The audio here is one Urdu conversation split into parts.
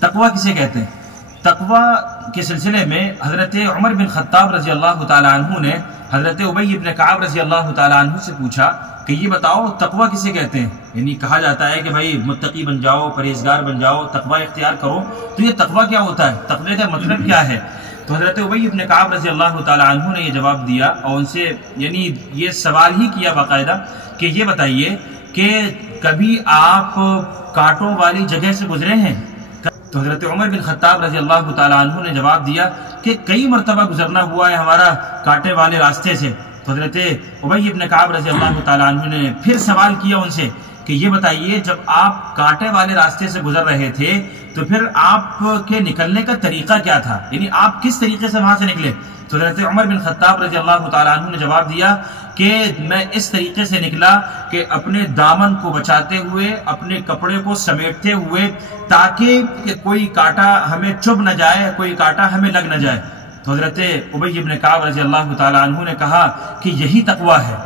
تقوی کسے کہتے ہیں؟ تقوی کے سلسلے میں حضرت عمر بن خطاب رضی اللہ تعالیٰ عنہ نے حضرت ابی بن کعب رضی اللہ تعالیٰ عنہ سے پوچھا کہ یہ بتاؤ تقوی کسے کہتے ہیں؟ یعنی کہا جاتا ہے کہ بھائی متقی بن جاؤ، پرہیزگار بن جاؤ، تقوی اختیار کرو، تو یہ تقوی کیا ہوتا ہے؟ تقوی کا مطلب کیا ہے؟ تو حضرت ابی بن کعب رضی اللہ تعالیٰ عنہ نے یہ جواب دیا اور ان سے یعنی یہ سوال ہی کیا باقاعدہ کہ یہ بتائیے کہ کبھی آپ کانٹوں والی جگہ سے گزرے ہیں؟ تو حضرت عمر بن خطاب رضی اللہ تعالیٰ عنہ نے جواب دیا کہ کئی مرتبہ گزرنا ہوا ہے ہمارا کانٹے والے راستے سے۔ تو حضرت ابی بن کعب رضی اللہ تعالیٰ عنہ نے پھر سوال کیا ان سے کہ یہ بتائیے جب آپ کانٹے والے راستے سے گزر رہے تھے تو پھر آپ کے نکلنے کا طریقہ کیا تھا؟ یعنی آپ کس طریقے سے وہاں سے نکلے؟ تو حضرت عمر بن خطاب رضی اللہ تعالیٰ عنہ نے جواب دیا کہ میں اس طریقے سے نکلا کہ اپنے دامن کو بچاتے ہوئے، اپنے کپڑے کو سمیٹتے ہوئے، تاکہ کہ کوئی کانٹا ہمیں چبھ نہ جائے، کوئی کانٹا ہمیں لگ نہ جائے۔ تو حضرت ابی بن کعب رضی اللہ تعالیٰ عنہ نے کہا کہ یہی تقوی ہے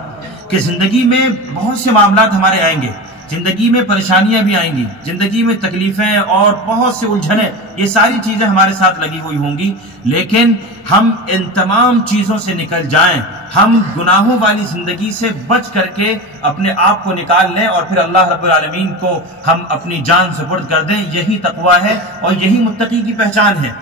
کہ زندگی میں بہت سے معاملات ہمارے آئیں گے، زندگی میں پریشانیاں بھی آئیں گی، زندگی میں تکلیفیں اور بہت سے الجھنیں، یہ ساری چیزیں ہمارے ساتھ لگی ہوئی ہوں گی، لیکن ہم ان تمام چیزوں سے نکل جائیں، ہم گناہوں والی زندگی سے بچ کر کے اپنے آپ کو نکال لیں اور پھر اللہ رب العالمین کو ہم اپنی جان سپرد کر دیں، یہی تقوی ہے اور یہی متقی کی پہچان ہے۔